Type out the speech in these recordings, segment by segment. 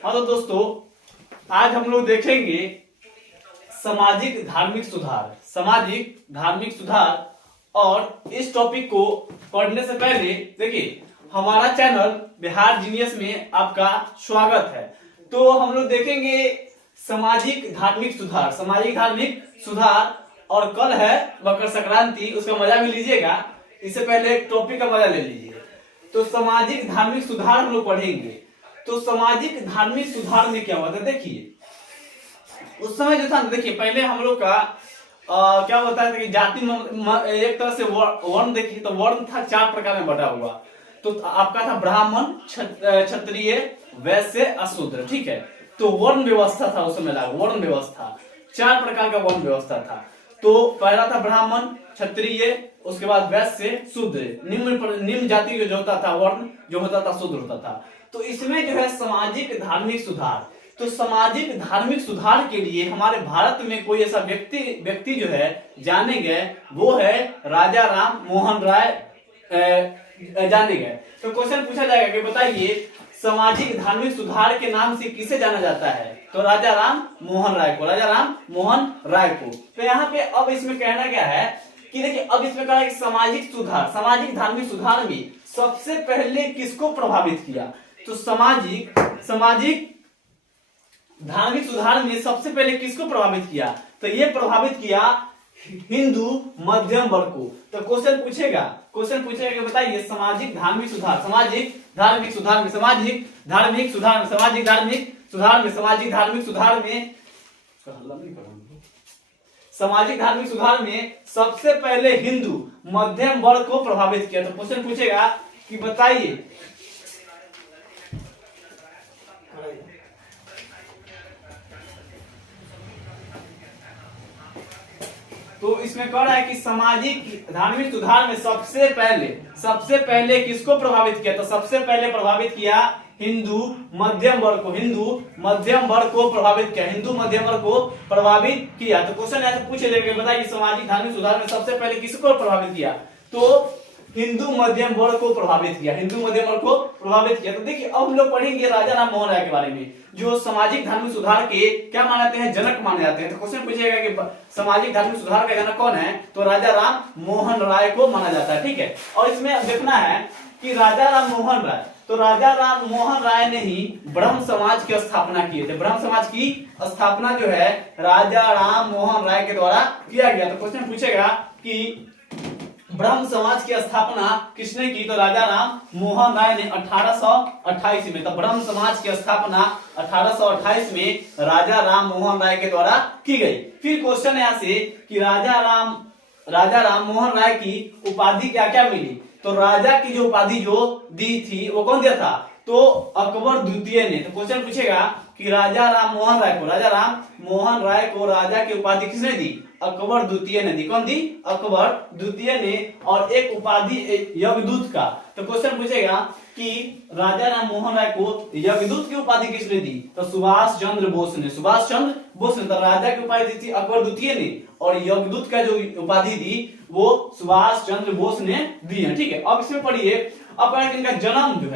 हाँ तो दोस्तों, आज हम लोग देखेंगे सामाजिक धार्मिक सुधार। सामाजिक धार्मिक सुधार। और इस टॉपिक को पढ़ने से पहले देखिए, हमारा चैनल बिहार जीनियस में आपका स्वागत है। तो हम लोग देखेंगे सामाजिक धार्मिक सुधार। सामाजिक धार्मिक सुधार, और कल है मकर संक्रांति, उसका मजा भी लीजिएगा। इससे पहले एक टॉपिक का मजा ले लीजिए। तो सामाजिक धार्मिक सुधार हम लोग पढ़ेंगे। तो सामाजिक धार्मिक सुधार में क्या हुआ था, देखिए उस समय जो था, देखिए पहले हम लोग का क्या होता है कि जाति एक तरह से वर्ण, देखिए तो वर्ण था 4 प्रकार में बटा हुआ। तो आपका था ब्राह्मण, क्षत्रिय, वैश्य, अशूद्र। ठीक है, तो वर्ण व्यवस्था था उस समय लागू। वर्ण व्यवस्था 4 प्रकार का वर्ण व्यवस्था था। तो पहला था ब्राह्मण, क्षत्रिय, उसके बाद वैश्य, शूद्र। निम्न जाति जो होता था वर्ण जो होता था शूद्र होता था। तो इसमें जो है सामाजिक धार्मिक सुधार। तो सामाजिक धार्मिक सुधार के लिए हमारे भारत में कोई ऐसा व्यक्ति जो है जाने गए, वो है राजा राम मोहन राय जाने गए। तो क्वेश्चन पूछा जाएगा कि बताइए सामाजिक धार्मिक सुधार के नाम से किसे जाना जाता है? तो राजा राम मोहन राय को, राजा राम मोहन राय को। तो यहाँ पे अब इसमें कहना क्या है कि देखिए, अब इसमें कहा है कि सामाजिक सुधार, सामाजिक धार्मिक सुधार में सबसे पहले किसको प्रभावित किया? तो सामाजिक धार्मिक सुधार में सबसे पहले किसको प्रभावित किया? तो ये प्रभावित किया हिंदू मध्यम वर्ग को। तो क्वेश्चन पूछेगा कि बताइए सामाजिक धार्मिक सुधार, सामाजिक धार्मिक सुधार में, सामाजिक धार्मिक सुधार में, सामाजिक धार्मिक सुधार में, सामाजिक धार्मिक सुधार में, सामाजिक धार्मिक सुधार में सबसे पहले हिंदू मध्यम वर्ग को प्रभावित किया। तो क्वेश्चन पूछेगा कि बताइए तो इसमें कह रहा है कि सामाजिक धार्मिक सुधार में सबसे पहले किसको प्रभावित किया? तो सबसे पहले प्रभावित किया हिंदू मध्यम वर्ग को। हिंदू मध्यम वर्ग को प्रभावित किया, हिंदू मध्यम वर्ग को प्रभावित किया। तो क्वेश्चन ऐसे पूछ लेंगे, बताइए सामाजिक धार्मिक सुधार में सबसे पहले किसको प्रभावित किया? तो हिंदू मध्यम वर्ग को प्रभावित किया, हिंदू मध्यम वर्ग को प्रभावित किया। तो देखिए अब हम लोग पढ़ेंगे राजा राम मोहन राय के बारे में, जो सामाजिक धार्मिक सुधार के क्या माने जाते हैं? जनक माने जाते हैं। तो क्वेश्चन पूछेगा कि सामाजिक धार्मिक सुधार का जनक कौन है? तो राजा राम मोहन राय को माना जाता है। ठीक है, और इसमें देखना है कि राजा राम मोहन राय, तो राजा राम मोहन राय ने ही ब्रह्म समाज की स्थापना की थी। ब्रह्म समाज की स्थापना जो है राजा राम मोहन राय के द्वारा किया गया। तो क्वेश्चन पूछेगा कि ब्रह्म समाज की स्थापना किसने की? तो राजा राम मोहन राय ने 1828 में। तो ब्रह्म समाज की स्थापना 1828 में राजा राम मोहन राय के द्वारा की गई। फिर क्वेश्चन है यहाँ से कि राजा राम मोहन राय की उपाधि क्या क्या मिली? तो राजा की जो उपाधि जो दी थी वो कौन दिया था? तो अकबर द्वितीय ने। तो क्वेश्चन पूछेगा कि राजा राम मोहन राय को राजा की उपाधि किसने दी? अकबर द्वितीय ने दी। कौन दी? अकबर द्वितीय ने। और एक उपाधि यज्ञदूत का। तो क्वेश्चन पूछेगा कि राजा राम मोहन राय को यज्ञदूत की उपाधि किसने दी? तो सुभाष चंद्र बोस ने। तो राजा की उपाधि दी थी अकबर द्वितीय ने, और यज्ञदूत का जो उपाधि दी वो सुभाष चंद्र बोस ने दी है। ठीक है, अब इसमें पढ़िए। अब इनका जन्म जो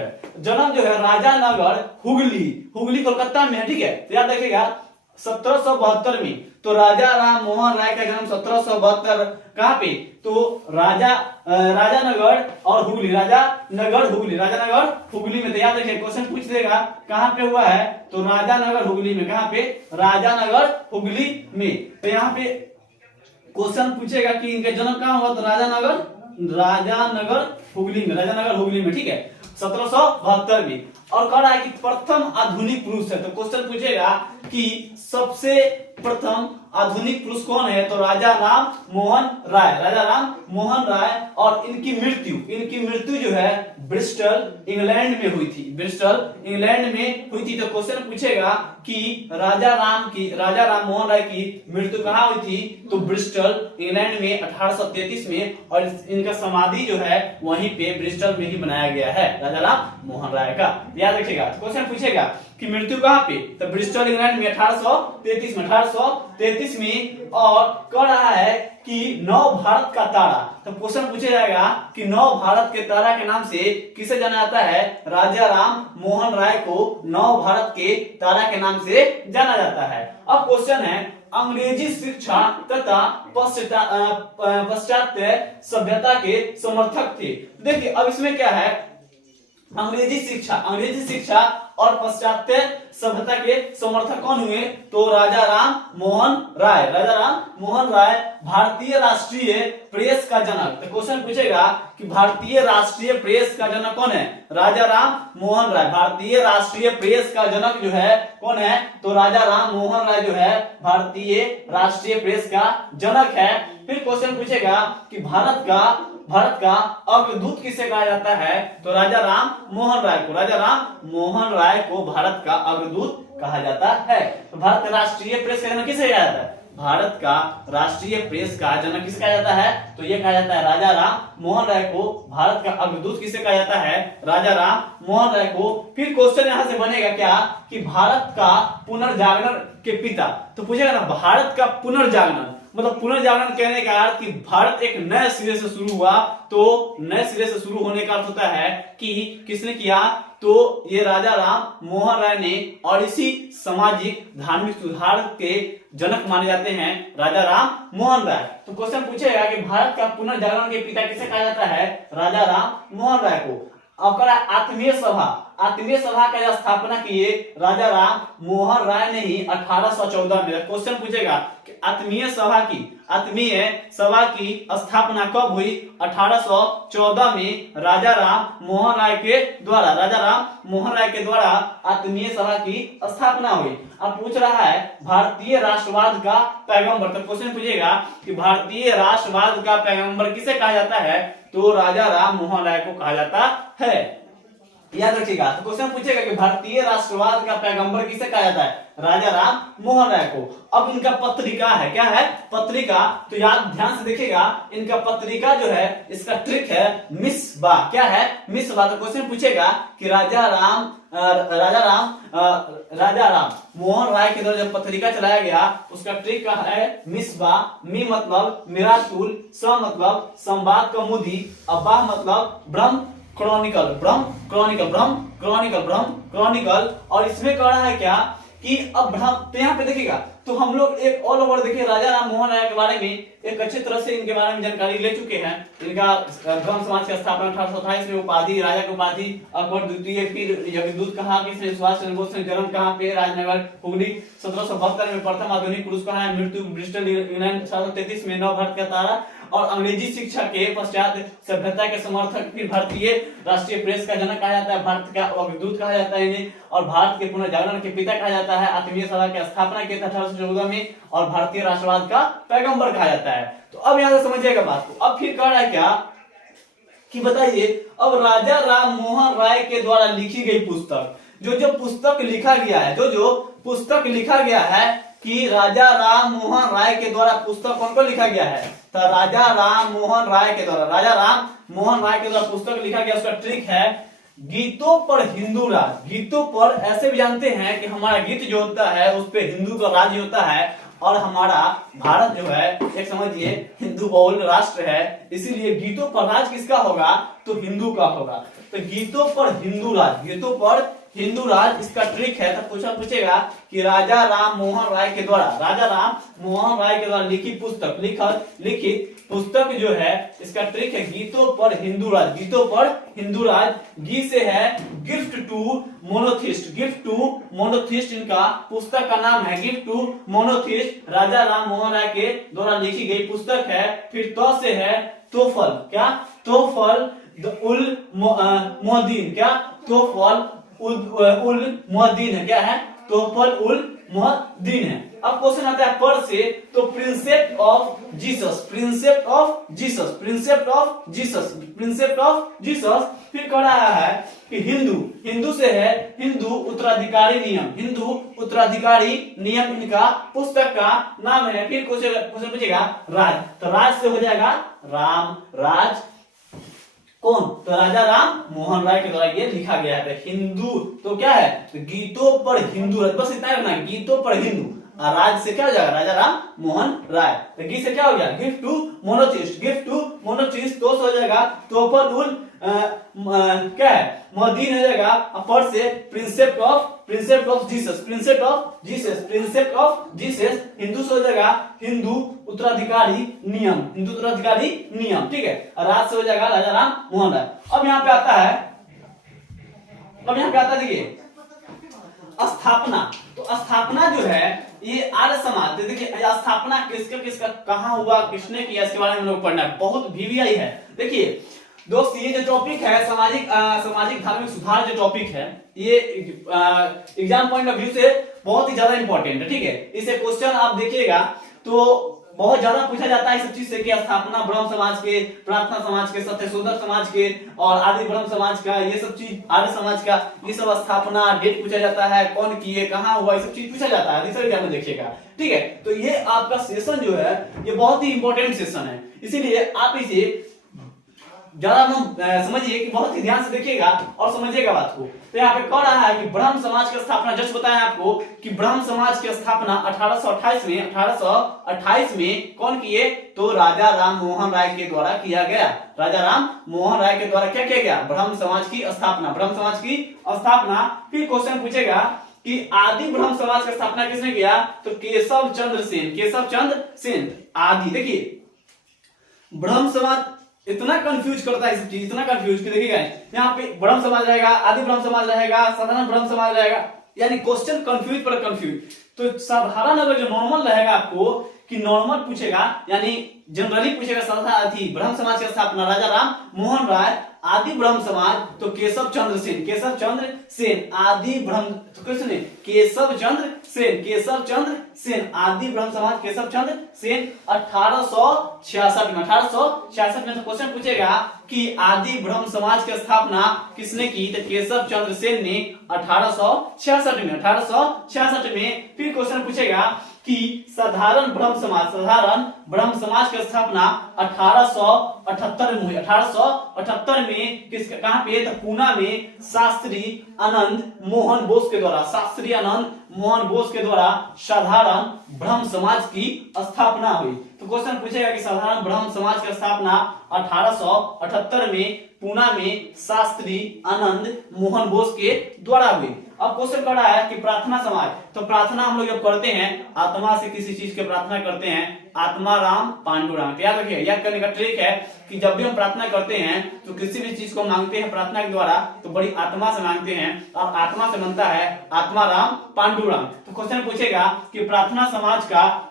है राजानगर हुगली कोलकाता में है। ठीक है, तो याद रखिएगा 1772 में। तो राजा राम मोहन राय का जन्म 1772 कहाँ पे? तो राजानगर और हुगली, राजानगर हुगली में। तो याद रखिए क्वेश्चन पूछ देगा कहाँ पे हुआ है? तो राजानगर हुगली में। कहाँ पे? राजानगर हुगली में। तो यहाँ पे क्वेश्चन पूछेगा कि इनका जन्म कहाँ हुआ? तो राजानगर हुगली में। ठीक है, 1772 में। और कह रहा है कि प्रथम आधुनिक पुरुष है। तो क्वेश्चन पूछेगा कि सबसे प्रथम आधुनिक पुरुष कौन है? तो राजा राम मोहन राय। और इनकी मृत्यु जो है ब्रिस्टल इंग्लैंड में हुई थी। तो क्वेश्चन पूछेगा कि राजा राम मोहन राय की मृत्यु कहाँ हुई थी? तो ब्रिस्टल इंग्लैंड में 1833 में। और इनका समाधि जो है वहीं पे ब्रिस्टल में ही बनाया गया है, राजा राम मोहन राय का। याद रखिएगा, क्वेश्चन पूछेगा कि मृत्यु कहाँ पे? तो ब्रिस्टल इंग्लैंड में 1833 में। 1833 में। और कह रहा है कि नव भारत का तारा, तो क्वेश्चन पूछा जाएगा कि नव भारत के तारा के नाम से किसे जाना जाता है? राजा राम मोहन राय को नव भारत के तारा के नाम से जाना जाता है। अब क्वेश्चन है, अंग्रेजी शिक्षा तथा पाश्चात्य सभ्यता के समर्थक थे। देखिए अब इसमें क्या है, अंग्रेजी शिक्षा और पाश्चात्य सभ्यता के समर्थक कौन हुए? तो राजा राम मोहन राय भारतीय राष्ट्रीय प्रेस का जनक। तो क्वेश्चन पूछेगा कि भारतीय राष्ट्रीय प्रेस का जनक कौन है? राजा राम मोहन राय। भारतीय राष्ट्रीय प्रेस का जनक जो है कौन है? तो राजा राम मोहन राय जो है भारतीय राष्ट्रीय प्रेस का जनक है। फिर क्वेश्चन पूछेगा कि भारत का अग्रदूत किसे कहा जाता है? तो राजा राम मोहन राय को भारत का अग्रदूत कहा जाता है। तो भारत राष्ट्रीय प्रेस का जनक किसे कहा जाता है? भारत का राष्ट्रीय प्रेस का जनक किसे कहा जाता है? तो ये कहा जाता है राजा राम मोहन राय को। भारत का अग्रदूत किसे कहा जाता है? राजा राम मोहन राय को। फिर क्वेश्चन यहां से बनेगा क्या कि भारत का पुनर्जागरण के पिता। तो पूछेगा ना भारत का पुनर्जागरण, मतलब पुनर्जागरण कहने का अर्थ कि भारत एक नए सिरे से शुरू हुआ। तो नए सिरे से शुरू होने का अर्थ होता है कि किसने किया? तो ये राजा राम मोहन राय ने, और इसी सामाजिक धार्मिक सुधार के जनक माने जाते हैं राजा राम मोहन राय। तो क्वेश्चन पूछेगा कि भारत का पुनर्जागरण के पिता किसे कहा जाता है? राजा राम मोहन राय को। अब आत्मीय सभा का स्थापना किए राजा राम मोहन राय ने ही 1814 में। क्वेश्चन पूछेगा कि आत्मीय सभा की स्थापना कब हुई? 1814 में राजा राम मोहन राय के द्वारा आत्मीय सभा की स्थापना हुई। अब पूछ रहा है भारतीय राष्ट्रवाद का पैगंबर। तो क्वेश्चन पूछेगा कि भारतीय राष्ट्रवाद का पैगंबर किसे कहा जाता है? तो राजा राम मोहन राय को कहा जाता है। याद रखिएगा। तो क्वेश्चन पूछेगा कि भारतीय राष्ट्रवाद का पैगंबर किसे कहा जाता है? राजा राम मोहन राय को। अब इनका पत्रिका है, क्या है? पत्रिका। तो याद ध्यान से देखिएगा, इनका पत्रिका जो है इसका ट्रिक है मिसबा। क्या है? मिसबा। तो क्वेश्चन पूछेगा कि राजा राम मोहन राय के द्वारा जब पत्रिका चलाया गया उसका ट्रिक क्या है? मिसबा। मी मतलब मिरातुल, स मतलब संवाद कौमुदी, अब्बा मतलब ब्रह्म क्रॉनिकल। और इसमें कह रहा है क्या कि अब तो यहाँ पे देखिएगा, तो हम लोग एक ऑल ओवर देखिए राजा राम मोहन राय के बारे में एक अच्छी तरह से इनके बारे में जानकारी ले चुके हैं। इनका ब्रह्म समाज की स्थापना 1828 में, उपाधि राजा की उपाधि अकबर द्वितीय, फिर यज्ञदूत कहा कि सुभाष चंद्र बोस ने जन्म कहाँ पे? राजनगर हुगली। 1772 में प्रथम आधुनिक पुरुष कहा है, मृत्यु ब्रिस्टल इंग्लैंड। 1733 में नव भारत का तारा। और अंग्रेजी शिक्षा के पश्चात सभ्यता के समर्थक, फिर भारतीय राष्ट्रीय प्रेस का जनक कहा जाता है, भारत का अग्रदूत कहा जाता है इन्हें, और भारत के पुनर्जागरण के पिता कहा जाता है, आत्मीय सभा की स्थापना की 1814 में, और भारतीय राष्ट्रवाद का पैगंबर कहा जाता है। तो अब यहाँ से समझिएगा बात को। अब फिर कह रहा है क्या कि बताइए, अब राजा राम मोहन राय के द्वारा लिखी गई पुस्तक, जो पुस्तक लिखा गया है कि राजा राम मोहन राय के द्वारा पुस्तक कौन को लिखा गया है? तो राजा राम मोहन राय के द्वारा पुस्तक लिखा गया। उसका ट्रिक है गीतों पर हिंदू राज। गीतों पर ऐसे भी जानते हैं कि हमारा गीत जो होता है उस पे हिंदू का राज होता है, और हमारा भारत जो है एक समझिए हिंदू बहुल राष्ट्र है, इसीलिए गीतों पर राज किसका होगा? तो हिंदू का होगा। तो गीतों पर हिंदू राज इसका ट्रिक है। तो क्वेश्चन पूछेगा कि राजा राम मोहन राय के द्वारा लिखित पुस्तक जो है इसका ट्रिक है गीतों पर हिंदू राज। गी से है गिफ्ट टू मोनोथिस्ट। इनका पुस्तक का नाम है गिफ्ट टू मोनोथिस्ट। राजा राम मोहन राय के द्वारा लिखी गई पुस्तक है। फिर तो से है तोफल। क्या? तोफल उल मोहद्दीन। क्या? तोफल उल मोहद्दीन है। क्या है? तोफल उल मोहद्दीन है। अब क्वेश्चन आता है पर से, तो प्रिंसेप्ट ऑफ जीसस। फिर कह रहा है कि हिंदू से है हिंदू उत्तराधिकारी नियम इनका पुस्तक का नाम है। फिर क्वेश्चन पूछेगा राज, तो राज से हो जाएगा राम राज। कौन? तो राजा राम मोहन राय के द्वारा ये लिखा गया है। हिंदू तो क्या है? तो गीतों पर हिंदू राज, बस इतना रखना, गीतों पर हिंदू। और राज से क्या हो जाएगा, राजा राम मोहन राय। तो गी से क्या हो गया, gift to monotheist, gift to monotheist. तो हो जाएगा तोहफा उल क्या है, मोहद्दीन हो जाएगा। पर से precept of Jesus, precept of Jesus, precept of Jesus. Hindu से हो जाएगा हिंदू उत्तराधिकारी नियम, हिंदू उत्तराधिकारी नियम, ठीक है। और राज से हो जाएगा राजा राम मोहन राय। अब यहाँ पे आता है, देखिए स्थापना। तो स्थापना जो है ये आर्य समाज, देखिए स्थापना किसका कहाँ हुआ, किसने किया, इसके बारे में हम लोग पढ़ना है, बहुत VVI है। देखिए दोस्त ये जो टॉपिक है सामाजिक धार्मिक सुधार जो टॉपिक है, ये एग्जाम पॉइंट ऑफ व्यू से बहुत ही ज्यादा इंपॉर्टेंट है, ठीक है। इसे क्वेश्चन आप देखिएगा तो बहुत ज्यादा पूछा जाता है इस चीज से कि स्थापना ब्रह्म समाज के, प्रार्थना समाज के, सत्यशोधक समाज के और आदि ब्रह्म समाज का, ये सब चीज आर्य समाज का, ये सब स्थापना डेट पूछा जाता है, कौन किए, कहाँ हुआ, ये सब चीज पूछा जाता है रिसर्च एग्जाम में, देखिएगा, ठीक है। तो ये आपका सेशन जो है ये बहुत ही इंपॉर्टेंट सेशन है, इसीलिए आप इसे ज्यादा समझिए कि बहुत ही ध्यान से देखिएगा और समझिएगा बात को। तो यहाँ पे कह रहा है कि ब्रह्म समाज की स्थापना, जस्ट बताया आपको कि ब्रह्म समाज की स्थापना 1828 में कौन किए, तो राजा राम मोहन राय के द्वारा किया गया। राजा राम मोहन राय के द्वारा क्या किया गया, ब्रह्म समाज की स्थापना, ब्रह्म समाज की स्थापना। फिर क्वेश्चन पूछेगा कि आदि ब्रह्म समाज की स्थापना किसने किया, तो केशव चंद्र सेन। आदि, देखिए ब्रह्म समाज इतना कंफ्यूज करता है, चीज इतना कंफ्यूज कि देखिएगा यहाँ पे ब्रह्म समाज रहेगा, आदि ब्रह्म समाज रहेगा, साधारण ब्रह्म समाज रहेगा, यानी क्वेश्चन कंफ्यूज पर कंफ्यूज। तो साधारण अगर जो नॉर्मल रहेगा आपको कि नॉर्मल पूछेगा, यानी जनरली पूछेगा साधारण ब्रह्म समाज की स्थापना राजा राम मोहन राय, आदि ब्रह्म समाज तो केशव चंद्र सेन, आदि ब्रह्म तो कैसे नहीं, केशव चंद्र सेन, आदि ब्रह्म समाज केशव चंद्र सेन 1866 में। 1866 में तो क्वेश्चन पूछेगा कि आदि ब्रह्म समाज की स्थापना किसने की, तो केशव चंद्र सेन ने 1866 में। फिर क्वेश्चन पूछेगा कि साधारण ब्रह्म समाज की स्थापना 1878 में हुई। 1878 में किसका, कहां पे, तो पूना में शास्त्री आनंद मोहन बोस के द्वारा साधारण ब्रह्म समाज की स्थापना हुई। तो क्वेश्चन पूछेगा कि साधारण ब्रह्म समाज की स्थापना 1878 में पूना में शास्त्री आनंद मोहन बोस के द्वारा हुई। अब क्वेश्चन कर रहा है कि प्रार्थना समाज, तो प्रार्थना हम लोग जब करते हैं आत्मा से किसी चीज की प्रार्थना करते हैं, आत्मा राम पांडुरंग। याद रखिए, याद करने का ट्रिक है कि जब भी हम प्रार्थना करते हैं तो किसी भी चीज को मांगते हैं प्रार्थना के द्वारा तो बड़ी आत्मा से मांगते हैं और आत्मा से बनता है आत्मा राम पांडुरंग। तो क्वेश्चन पूछेगा कि प्रार्थना समाज का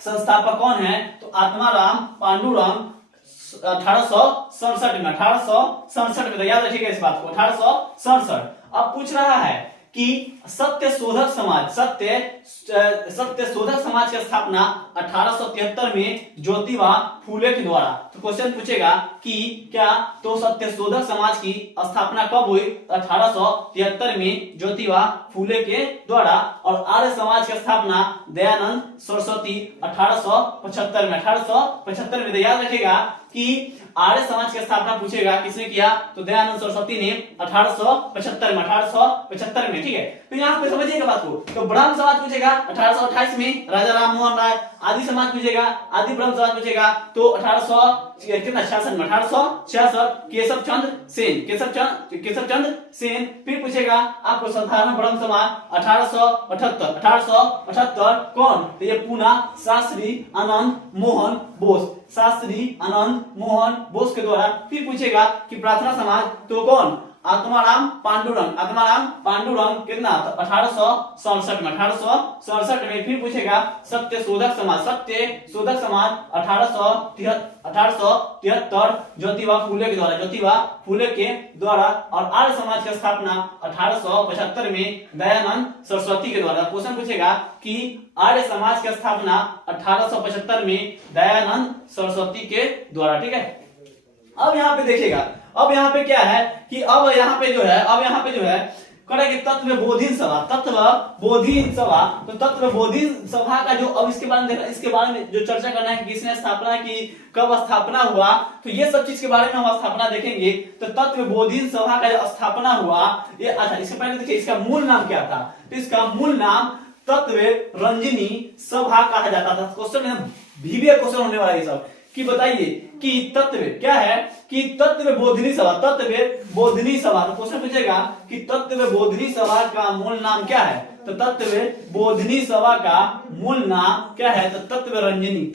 संस्थापक कौन है, तो आत्मा राम पांडुरंग 1867 में। तो याद रखिएगा इस बात को, 1867। अब पूछ रहा है कि सत्यशोधक समाज की स्थापना 1873 में ज्योतिबा फूले के द्वारा। तो क्वेश्चन पूछेगा कि क्या, तो सत्यशोधक समाज की स्थापना कब हुई, 1873 में ज्योतिबा फूले के द्वारा। और आर्य समाज की स्थापना दयानंद सरस्वती 1875 में। 1875 में। तो याद रखिएगा कि आर्य समाज की स्थापना पूछेगा किसने किया, तो दयानंद सरस्वती ने 1875 में, ठीक है। तो यहाँ पे समझिएगा बात को। तो ब्रह्म समाज पूछेगा 1828 में राजा राम मोहन राय, आदि समाज पूछेगा, आदि ब्रह्म समाज पूछेगा तो 1866 में, 1866 केशव चंद्र सेन। फिर पूछेगा आपको साधारण ब्रह्म समाज 1878 कौन, तो ये पूना शास्त्री आनंद मोहन बोस के द्वारा। फिर पूछेगा कि प्रार्थना समाज तो कौन, आत्माराम पांडुरंग कितना, 1867 में। 1867 में। फिर पूछेगा सत्यशोधक समाज 1873 ज्योतिबा फूले के द्वारा। और आर्य समाज की स्थापना 1875 में दयानंद सरस्वती के द्वारा। क्वेश्चन पूछेगा कि आर्य समाज की स्थापना 1875 में दयानंद सरस्वती के द्वारा, ठीक है। अब यहाँ पे देखिएगा, अब यहाँ पे क्या है कि अब यहाँ पे जो है करेंगे तत्वबोधिन सभा। तो तत्वबोधिन सभा का जो, अब इसके बारे में जो चर्चा करना है कि किसने स्थापना की, कब स्थापना हुआ, तो ये सब चीज के बारे में हम स्थापना देखेंगे। तो तत्वबोधिन सभा का जो स्थापना हुआ, ये अच्छा, इसके पहले देखिए इसका मूल नाम क्या था। तो इसका मूल नाम तत्व रंजनी सभा कहा जाता था। क्वेश्चन में VBA क्वेश्चन होने वाला है ये सब कि बताइए कि तत्व क्या है, कि तत्व बोधिनी सभा, तत्व बोधिनी सभा। तो क्वेश्चन पूछेगा कि तत्व बोधिनी सभा का मूल नाम क्या है, तो तत्व बोधिनी सभा का मूल नाम क्या है, तो तत्व रंजनी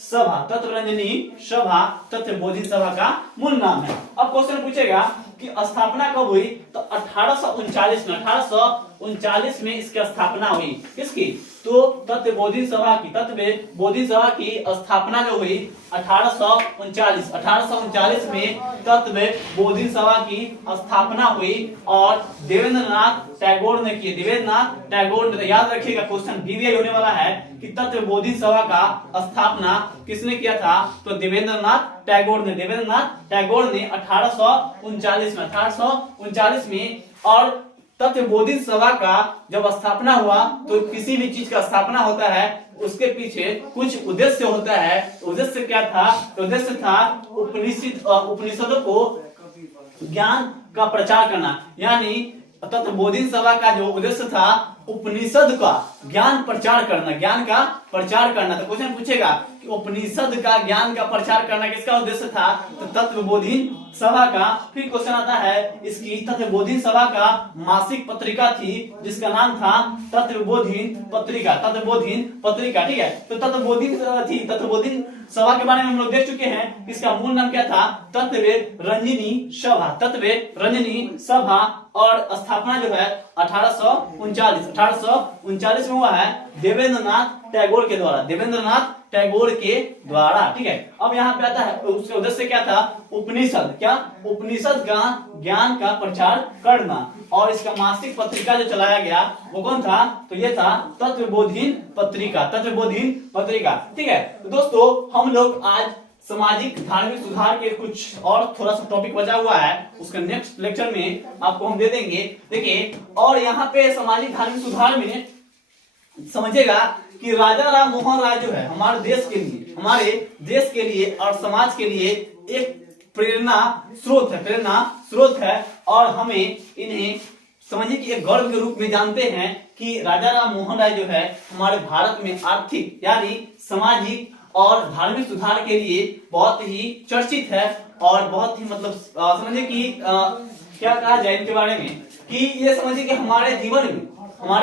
सभा, तत्व रंजनी सभा तत्व बोधिनी सभा का मूल नाम है। अब क्वेश्चन पूछेगा कि स्थापना कब हुई, तो 1839 में इसकी स्थापना हुई। किसकी, तो तत्व बोधिनी सभा की स्थापना जो हुई 1839 में तत्व बोधिनी सभा की स्थापना हुई और देवेंद्रनाथ टैगोर ने की। देवेंद्रनाथ टैगोर ने, याद रखिएगा क्वेश्चन VBA होने वाला है कि तत्व बोधिनी सभा का स्थापना किसने किया था, तो देवेंद्रनाथ टैगोर ने 1839 में। और तत्व बोधिनी सभा का जब स्थापना हुआ, तो किसी भी चीज का स्थापना होता है उसके पीछे कुछ उद्देश्य होता है। उद्देश्य क्या था, तो उद्देश्य था उपनिषदों को ज्ञान का प्रचार करना, यानी तत्व बोधिनी सभा का जो उद्देश्य था उपनिषद का ज्ञान प्रचार करना, ज्ञान का प्रचार करना। तो क्वेश्चन पूछेगा कि उपनिषद का ज्ञान का प्रचार करना किसका उद्देश्य था, तो तत्व बोधिनी सभा का। फिर क्वेश्चन आता है इसकी तत्व बोधिनी सभा का मासिक पत्रिका थी जिसका नाम था तत्व बोधिनी पत्रिका, ठीक है। तो तत्व बोधिनी सभा के बारे में हम लोग देख चुके हैं, इसका मूल नाम क्या था, तत्व रंजनी सभा। और स्थापना जो है 1839 में हुआ है देवेंद्रनाथ टैगोर के द्वारा, ठीक है। अब यहाँ पे आता है उसका उद्देश्य क्या था, उपनिषद का ज्ञान का प्रचार करना। और इसका मासिक पत्रिका जो चलाया गया वो कौन था, तो ये था तत्व बोधिनी पत्रिका, ठीक है। तो दोस्तों हम लोग आज सामाजिक धार्मिक सुधार के कुछ और थोड़ा सा टॉपिक बचा हुआ है, उसका नेक्स्ट लेक्चर में आपको हम दे देंगे। देखिए, और यहाँ पे सामाजिक धार्मिक सुधार में समझिएगा कि राजा राम मोहन राय जो है हमारे देश के लिए और समाज के लिए एक प्रेरणा स्रोत है। और हमें इन्हें समझिए कि एक गर्व के रूप में जानते हैं कि राजा राम मोहन राय जो है हमारे भारत में आर्थिक यानी सामाजिक और धार्मिक सुधार के लिए बहुत ही चर्चित है। और बहुत ही मतलब समझिए कि क्या कहा जाए इनके बारे में, कि ये समझिए कि हमारे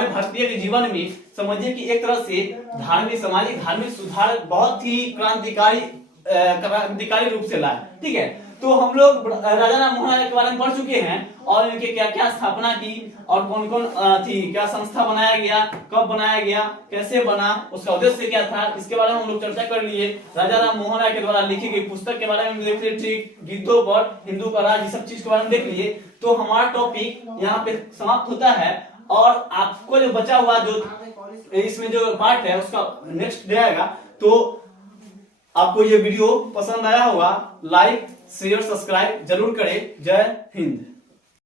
भारतीय के जीवन में समझिए कि एक तरह से सामाजिक धार्मिक सुधार बहुत ही क्रांतिकारी रूप से लाए, ठीक है। तो हम लोग राजा राम मोहन राय के बारे में पढ़ चुके हैं और इनके क्या क्या स्थापना की और कौन कौन थी, क्या संस्था बनाया गया, कब बनाया गया, कैसे बना, उसका उद्देश्य क्या था, इसके बारे में हम लोग चर्चा कर लिए। राजा राम मोहन राय के द्वारा लिखी गई पुस्तक के बारे में देख लिए, ठीक, गीतों पर, हिंदू का राज, सब चीज के बारे में देख लिए। तो हमारा टॉपिक यहाँ पे समाप्त होता है और आपको जो बचा हुआ जो इसमें जो पार्ट है उसका नेक्स्ट डे आएगा। तो आपको ये वीडियो पसंद आया होगा, लाइक शेयर सब्सक्राइब जरूर करें। जय हिंद।